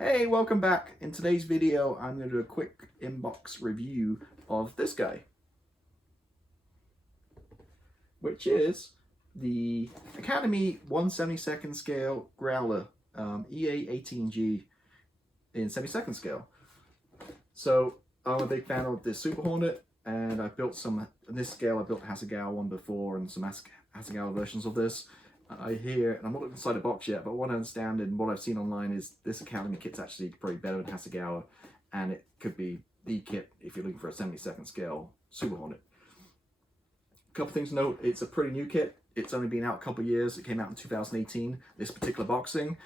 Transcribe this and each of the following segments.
Hey, welcome back. In today's video, I'm going to do a quick inbox review of this guy, which is the Academy 1/72nd scale Growler, EA-18G in 72nd scale. So I'm a big fan of this Super Hornet, and I've built some, in this scale I built Hasegawa one before and some Hasegawa versions of this. I hear, and I'm not inside the box yet, but what I understand and what I've seen online is this Academy kit's actually probably better than Hasegawa, and it could be the kit if you're looking for a 72nd scale Super Hornet. A couple things to note, it's a pretty new kit. It's only been out a couple years. It came out in 2018, this particular boxing,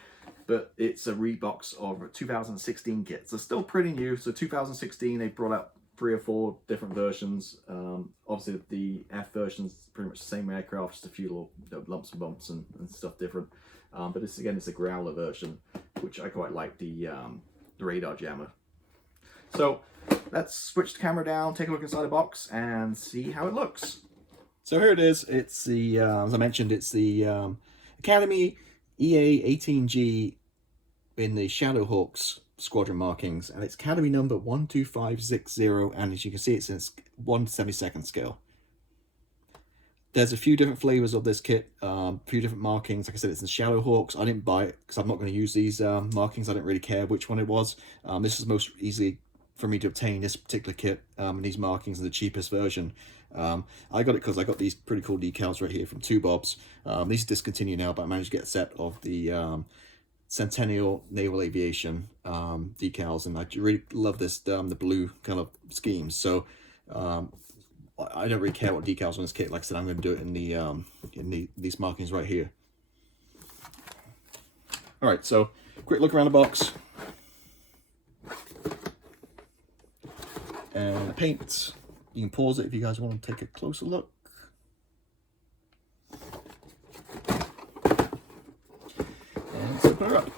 but it's a rebox of a 2016 kit. So still pretty new. So 2016, they brought out 3 or 4 different versions. Obviously the F version's pretty much the same aircraft, just a few little lumps and bumps and stuff different. But this again is a Growler version, which I quite like, the radar jammer. So let's switch the camera down, take a look inside the box and see how it looks. So here it is. It's the, as I mentioned, it's the Academy EA-18G in the Shadowhawks squadron markings, and it's Academy number 12560, and as you can see, it's in 1/72nd scale. There's a few different flavors of this kit, a few different markings. Like I said, it's in Shadowhawks. I didn't buy it because I'm not going to use these markings. I didn't really care which one it was. This is most easy for me to obtain, this particular kit, and these markings are the cheapest version. I got it because I got these pretty cool decals right here from 2 Bobs. These are discontinued now, but I managed to get a set of the Centennial Naval Aviation decals, and I really love this, the blue kind of schemes. So I don't really care what decals on this kit. Like I said, I'm going to do it in these markings right here. All right, so quick look around the box. And the paint, you can pause it if you guys want to take a closer look. And let's open her up.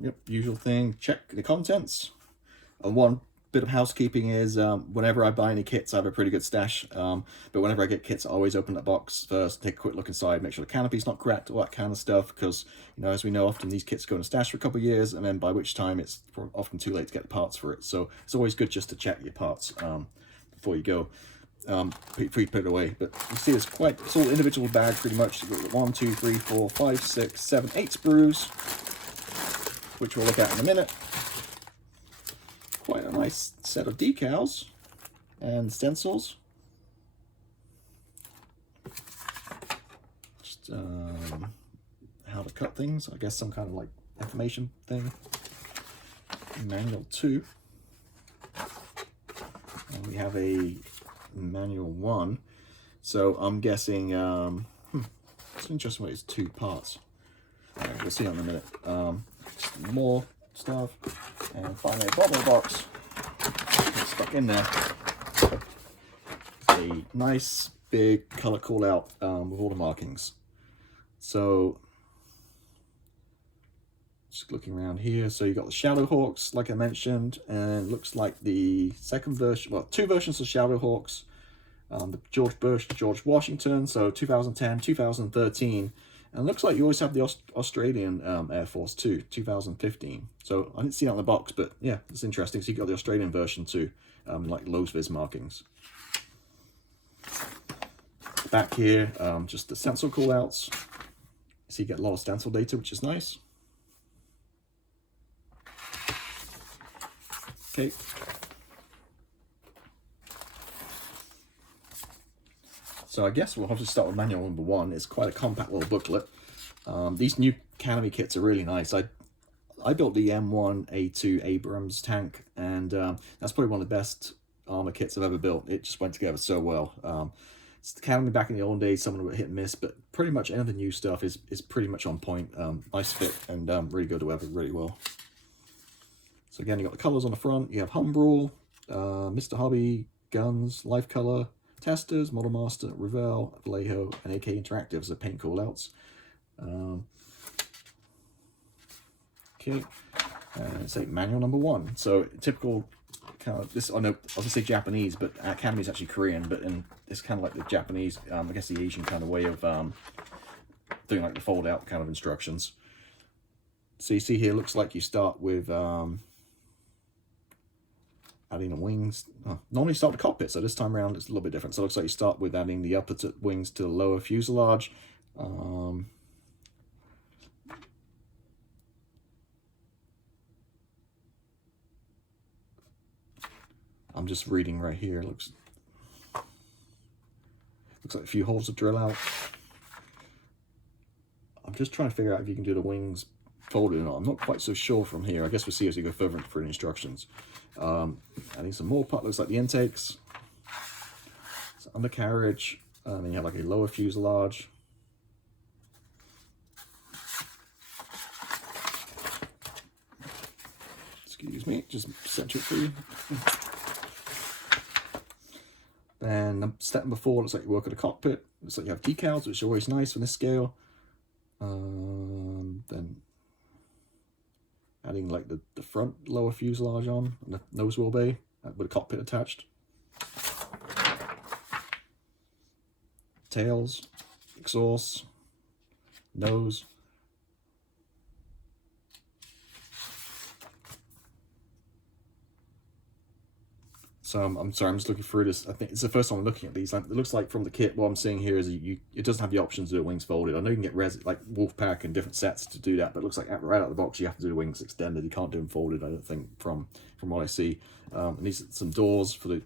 Yep, usual thing, check the contents. And one bit of housekeeping is whenever I buy any kits, I have a pretty good stash. But whenever I get kits, I always open that box first, take a quick look inside, make sure the canopy's not cracked, all that kind of stuff. Because, you know, as we know, often these kits go in a stash for a couple of years, and then by which time it's often too late to get the parts for it. So it's always good just to check your parts before you go. Before you put it away. But you see, it's all individual bag pretty much. You've got 1, 2, 3, 4, 5, 6, 7, 8 sprues, which we'll look at in a minute. Quite a nice set of decals and stencils. Just how to cut things, I guess some kind of like information thing. Manual 2. And we have a manual 1. So I'm guessing, it's interesting what it's 2 parts. All right, we'll see in a minute. Just more stuff, and finally a bottle box stuck in there. A nice big color call out with all the markings. So just looking around here, so you got the Shadowhawks, like I mentioned, and it looks like the second version, well, 2 versions of Shadowhawks. The George Bush, George Washington, so 2010, 2013. And it looks like you always have the Australian Air Force too, 2015. So I didn't see that on the box, but yeah, it's interesting. So you got the Australian version too, like Lowe's Viz markings. Back here, just the stencil callouts. So you get a lot of stencil data, which is nice. Okay. So I guess we'll have to start with manual number 1. It's quite a compact little booklet. These new Academy kits are really nice. I built the M1A2 Abrams tank, and that's probably one of the best armor kits I've ever built. It just went together so well. It's the Academy back in the old days, some of them were hit and miss, but pretty much any of the new stuff is pretty much on point. Nice fit and really good to wear really well. So again, you got the colors on the front. You have Humbrol, Mr. Hobby, Guns, Life Color, Testers, Model Master, Revell, Vallejo, and AK Interactive as the paint callouts. Okay, it's like manual number 1. So typical kind of this. I know I was gonna say Japanese, but Academy is actually Korean. But in it's kind of like the Japanese, I guess the Asian kind of way of doing like the fold out kind of instructions. So you see here, looks like you start with adding the wings. Oh, normally you start with the cockpit, so this time around it's a little bit different. So it looks like you start with adding the upper wings to the lower fuselage. I'm just reading right here. Looks like a few holes to drill out. I'm just trying to figure out if you can do the wings folded or not. I'm not quite so sure from here. I guess we'll see as we go further through the instructions. Adding some more part. Looks like the intakes. It's undercarriage. Then you have like a lower fuselage. Excuse me, just center it for you. Then stepping before, looks like you work at a cockpit. Looks like you have decals, which are always nice on this scale. Then adding like the front lower fuselage on, and the nose wheel bay with a cockpit attached. Tails, exhaust, nose. So I'm sorry, I'm just looking through this. I think it's the first time I'm looking at these. It looks like from the kit, what I'm seeing here is it doesn't have the option to do the wings folded. I know you can get like Wolfpack and different sets to do that, but it looks like right out of the box you have to do the wings extended. You can't do them folded, I don't think, from what I see. And these some doors for the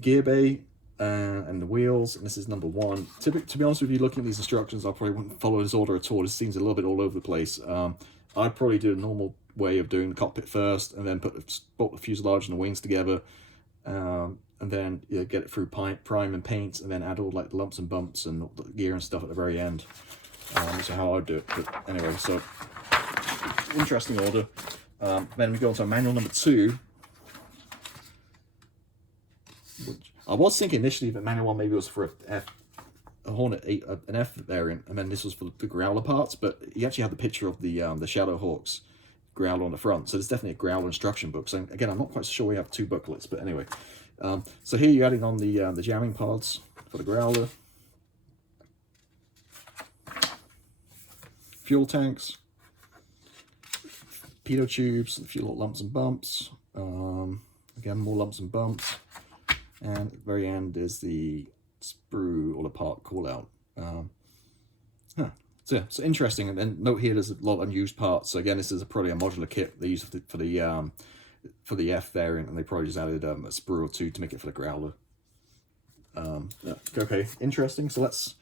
gear bay and the wheels. And this is number 1. To be honest with you, looking at these instructions, I probably wouldn't follow this order at all. This seems a little bit all over the place. I'd probably do a normal way of doing the cockpit first, and then bolt the fuselage and the wings together, and then get it through prime and paint, and then add all like the lumps and bumps and the gear and stuff at the very end. So how I'd do it. But anyway, so interesting order. Then we go on to manual number 2. Which I was thinking initially that manual 1 maybe was for a Hornet 8, an F variant, and then this was for the Growler parts, but you actually had the picture of the Shadowhawks Growler on the front, so there's definitely a Growler instruction book. So again, I'm not quite sure we have 2 booklets, but anyway. So here you're adding on the jamming pods for the Growler, fuel tanks, pitot tubes, a few little lumps and bumps. Again, more lumps and bumps, and at the very end is the sprue or the part call out. So yeah, it's interesting. And then note here, there's a lot of unused parts. So again, this is probably a modular kit they use for the F variant, and they probably just added a sprue or 2 to make it for the Growler. Yeah, okay, interesting. So let's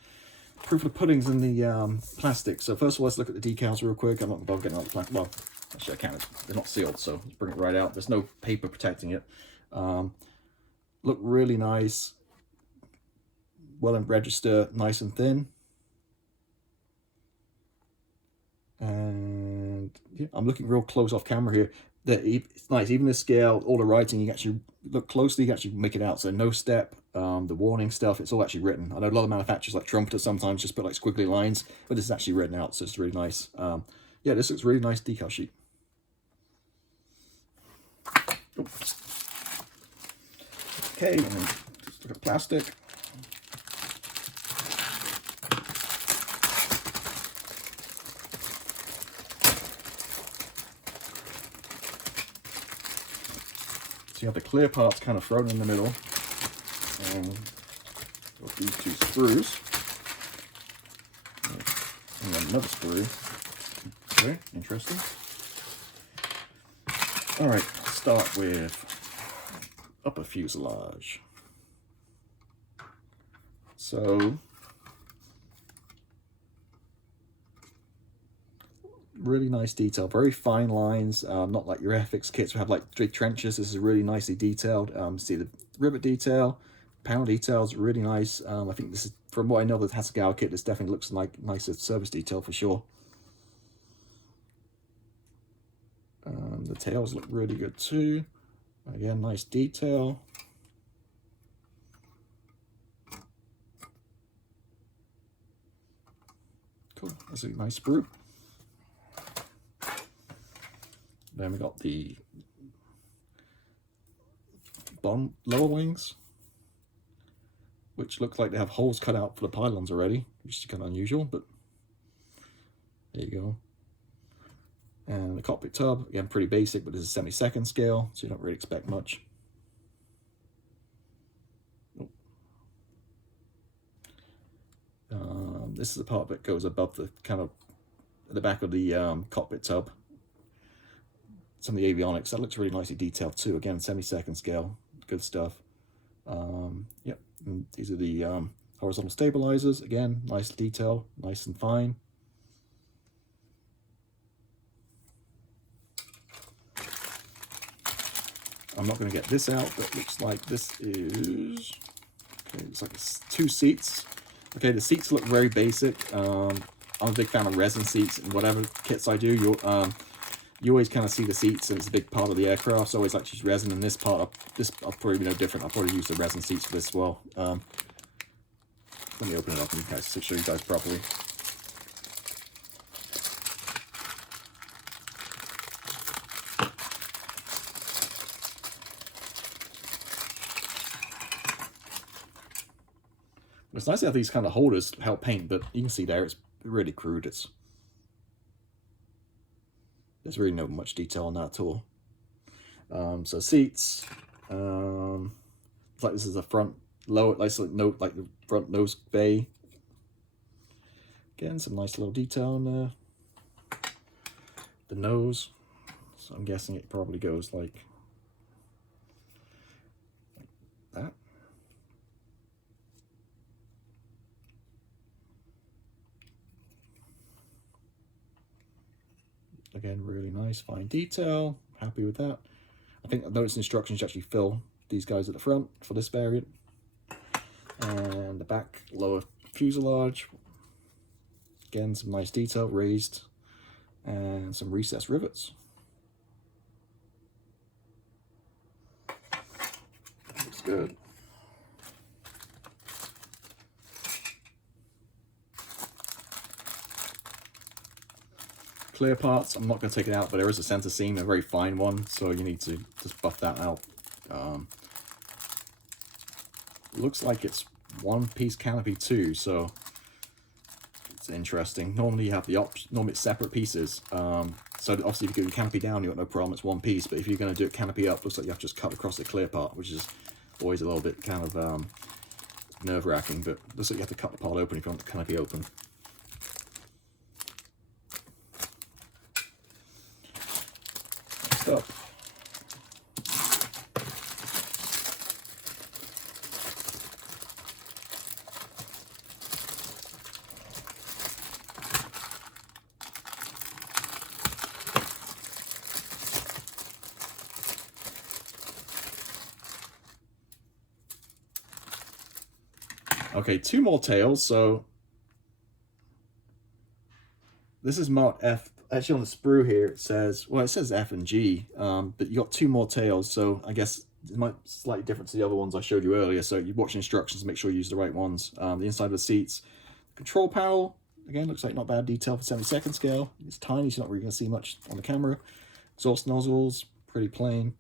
proof of the pudding's in the plastic. So first of all, let's look at the decals real quick. I'm not above getting out the plastic. Well, actually I can. They're not sealed, so let's bring it right out. There's no paper protecting it. Look really nice. Well and register, nice and thin. And yeah, I'm looking real close off camera here. It's nice, even the scale, all the writing, you can actually look closely, you can actually make it out. So no step, the warning stuff, it's all actually written. I know a lot of manufacturers like Trumpeter sometimes just put like squiggly lines, but this is actually written out, so it's really nice. Yeah, this looks really nice decal sheet. Oops. Okay, and then just look at plastic. So you have the clear parts kind of thrown in the middle, and got these 2 screws, and then another screw. Okay, interesting. All right, let's start with upper fuselage. So really nice detail, very fine lines, not like your FX kits who have like big trenches. This is really nicely detailed. See the rivet detail, panel details, really nice. I think this is, from what I know, the Hasegawa kit, this definitely looks like nicer service detail for sure. The tails look really good too. Again, nice detail. Cool, that's a nice sprue. Then we got the lower wings. which look like they have holes cut out for the pylons already, which is kind of unusual, but there you go. And the cockpit tub, again, pretty basic, but this is 72nd scale, so you don't really expect much. This is the part that goes above the kind of at the back of the cockpit tub. Some of the avionics, that looks really nicely detailed too. Again, 72nd scale, good stuff. Yep, and these are the horizontal stabilizers. Again, nice detail, nice and fine. I'm not going to get this out, but it looks like this is, okay, it's like it's 2 seats. Okay, the seats look very basic. I'm a big fan of resin seats, and whatever kits I do, you always kind of see the seats, and it's a big part of the aircraft, so I always like to use resin. In this part, I'll probably be no different. I'll probably use the resin seats for this as well. Let me open it up and you guys, to show you guys properly. It's nice to have these kind of holders to help paint, but you can see there it's really crude. There's really no much detail on that at all. So seats, it's like this is a front lower, like the front nose bay. Again, some nice little detail on the nose. So I'm guessing it probably goes like that. Again, really nice, fine detail. Happy with that. I think those instructions you actually fill these guys at the front for this variant. And the back lower fuselage. Again, some nice detail, raised, and some recessed rivets. Looks good. Clear parts, I'm not going to take it out, but there is a center seam, a very fine one, so you need to just buff that out. Looks like it's 1-piece canopy too, so it's interesting. Normally you have the option, normally it's separate pieces. So obviously if you do the canopy down, you've got no problem, it's 1 piece, but if you're going to do it canopy up, looks like you have to just cut across the clear part, which is always a little bit kind of nerve-wracking, but looks like you have to cut the part open if you want the canopy open. Next up. Okay, 2 more tails. So this is marked F. Actually, on the sprue here it says, well, it says F and G, but you got 2 more tails. So I guess it might be slightly different to the other ones I showed you earlier. So you watch the instructions to make sure you use the right ones. The inside of the seats, control panel. Again, looks like not bad detail for 72nd scale. It's tiny, so you're not really going to see much on the camera. Exhaust nozzles, pretty plain.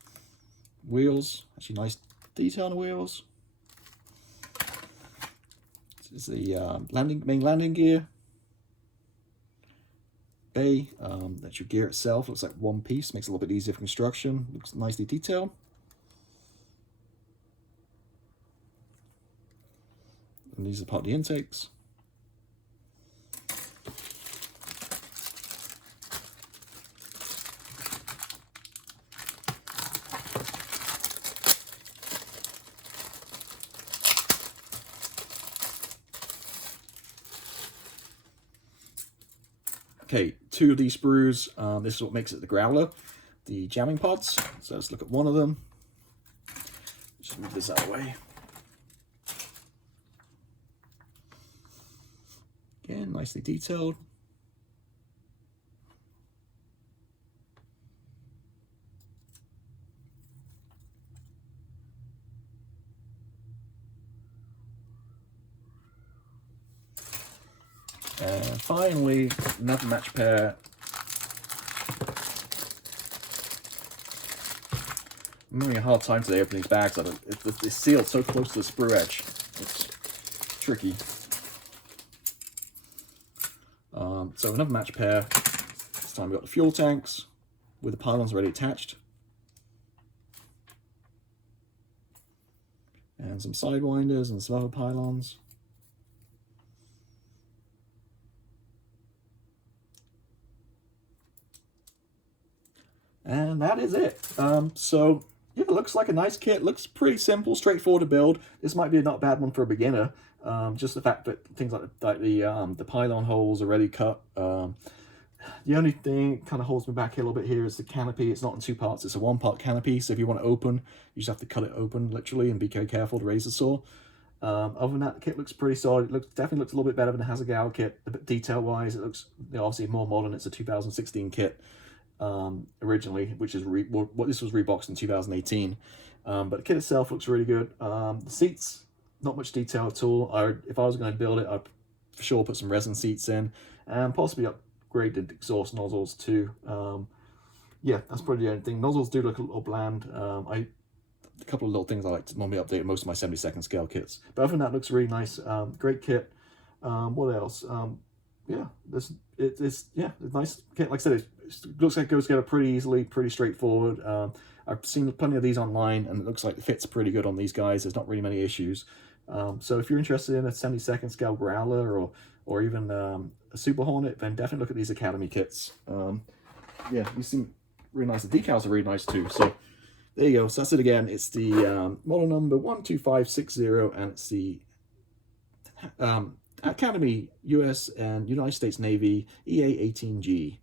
Wheels, actually nice detail on the wheels. This is the main landing gear. Bay, that's your gear itself. Looks like 1 piece, makes it a little bit easier for construction. Looks nicely detailed. And these are part of the intakes. Okay, 2 of these sprues. This is what makes it the Growler, the jamming pods. So let's look at one of them. Just move this out of the way. Again, nicely detailed. And finally, another match pair. I'm having a hard time today opening these bags. It's sealed so close to the sprue edge. It's tricky. So another match pair. This time we've got the fuel tanks with the pylons already attached. And some sidewinders and some other pylons. And that is it. So yeah, it looks like a nice kit. Looks pretty simple, straightforward to build. This might be a not bad one for a beginner. Just the fact that things like the pylon holes are already cut. The only thing kind of holds me back a little bit here is the canopy. It's not in two parts. It's a one-part canopy. So if you want to open, you just have to cut it open literally and be careful to raise the saw. Other than that, the kit looks pretty solid. It definitely looks a little bit better than the Hasegawa kit. A bit detail-wise, it looks obviously more modern. It's a 2016 kit. Originally, which is this was reboxed in 2018, but the kit itself looks really good. The seats, not much detail at all. If I was going to build it, I'd for sure put some resin seats in and possibly upgrade the exhaust nozzles too. Yeah, that's probably the only thing. Nozzles do look a little bland. A couple of little things I like to normally update most of my 72nd scale kits, but other than that, it looks really nice. Great kit. What else? Yeah, it's a nice kit. Like I said, it looks like it goes together pretty easily, pretty straightforward. I've seen plenty of these online, and it looks like it fits pretty good on these guys. There's not really many issues. So if you're interested in a 72nd scale Growler or even a Super Hornet, then definitely look at these Academy kits. Yeah, these seem really nice. The decals are really nice too. So there you go. So that's it again. It's the model number 12560, and it's the Academy US and United States Navy EA-18G